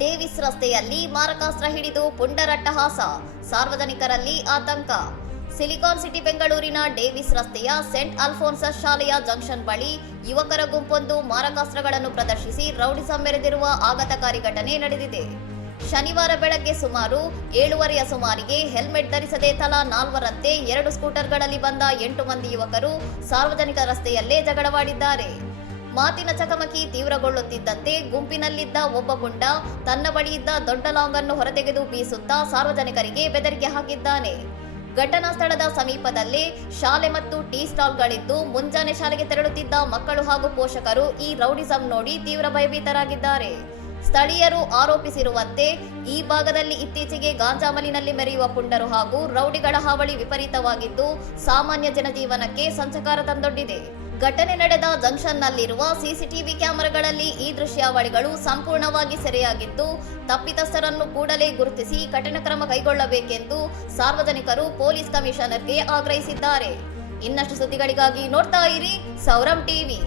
Davis ರಸ್ತೆಯಲ್ಲಿ ಮಾರಕಾಸ್ತ್ರ ಹಿಡಿದು ಪುಂಡರಟ್ಟಹಾಸ, ಸಾರ್ವಜನಿಕರಲ್ಲಿ ಆತಂಕ. ಸಿಲಿಕಾನ್ ಸಿಟಿ ಬೆಂಗಳೂರಿನ ಡೇವಿಸ್ ರಸ್ತೆಯ ಸೆಂಟ್ ಅಲ್ಫೋನ್ಸಸ್ ಶಾಲೆಯ ಜಂಕ್ಷನ್ ಬಳಿ ಯುವಕರ ಗುಂಪೊಂದು ಮಾರಕಾಸ್ತ್ರಗಳನ್ನು ಪ್ರದರ್ಶಿಸಿ ರೌಡಿಸಂ ಮೆರೆದಿರುವ ಆಘಾತಕಾರಿ ಘಟನೆ ನಡೆದಿದೆ. ಶನಿವಾರ ಬೆಳಗ್ಗೆ ಸುಮಾರು 7:30ಯ ಸುಮಾರಿಗೆ ಹೆಲ್ಮೆಟ್ ಧರಿಸದೆ ತಲಾ 4ರಂತೆ 2 ಸ್ಕೂಟರ್ಗಳಲ್ಲಿ ಬಂದ 8 ಮಂದಿ ಯುವಕರು ಸಾರ್ವಜನಿಕ ರಸ್ತೆಯಲ್ಲೇ ಜಗಳವಾಡಿದ್ದಾರೆ. ಮಾತಿನ ಚಕಮಕಿ ತೀವ್ರಗೊಳ್ಳುತ್ತಿದ್ದಂತೆ ಗುಂಪಿನಲ್ಲಿದ್ದ ಒಬ್ಬ ಪುಂಡ ತನ್ನ ಬಳಿಯಿದ್ದ ದೊಡ್ಡ ಲಾಂಗ್ ಅನ್ನು ಹೊರತೆಗೆದು ಬೀಸುತ್ತಾ ಸಾರ್ವಜನಿಕರಿಗೆ ಬೆದರಿಕೆ ಹಾಕಿದ್ದಾನೆ. ಘಟನಾ ಸ್ಥಳದ ಸಮೀಪದಲ್ಲೇ ಶಾಲೆ ಮತ್ತು ಟೀ ಸ್ಟಾಲ್ಗಳಿದ್ದು ಮುಂಜಾನೆ ಶಾಲೆಗೆ ತೆರಳುತ್ತಿದ್ದ ಮಕ್ಕಳು ಹಾಗೂ ಪೋಷಕರು ಈ ರೌಡಿಸಂ ನೋಡಿ ತೀವ್ರ ಭಯಭೀತರಾಗಿದ್ದಾರೆ. ಸ್ಥಳೀಯರು ಆರೋಪಿಸಿರುವಂತೆ ಈ ಭಾಗದಲ್ಲಿ ಇತ್ತೀಚೆಗೆ ಗಾಂಜಾಮಲಿನಲ್ಲಿ ಮೆರೆಯುವ ಪುಂಡರು ಹಾಗೂ ರೌಡಿಗಳ ಹಾವಳಿ ವಿಪರೀತವಾಗಿದ್ದು ಸಾಮಾನ್ಯ ಜನಜೀವನಕ್ಕೆ ಸಂಚಕಾರ ತಂದೊಡ್ಡಿದೆ. ಘಟನೆ ನಡೆದ ಜಂಕ್ಷನ್ನಲ್ಲಿರುವ ಸಿಸಿಟಿವಿ ಕ್ಯಾಮೆರಾಗಳಲ್ಲಿ ಈ ದೃಶ್ಯಾವಳಿಗಳು ಸಂಪೂರ್ಣವಾಗಿ ಸೆರೆಯಾಗಿದ್ದು ತಪ್ಪಿತಸ್ಥರನ್ನು ಕೂಡಲೇ ಗುರುತಿಸಿ ಕಠಿಣ ಕ್ರಮ ಕೈಗೊಳ್ಳಬೇಕೆಂದು ಸಾರ್ವಜನಿಕರು ಪೊಲೀಸ್ ಕಮಿಷನರ್ಗೆ ಆಗ್ರಹಿಸಿದ್ದಾರೆ. ಇನ್ನಷ್ಟು ಸುದ್ದಿಗಳಿಗಾಗಿ ನೋಡ್ತಾ ಇರಿ ಸೌರಂ ಟಿವಿ.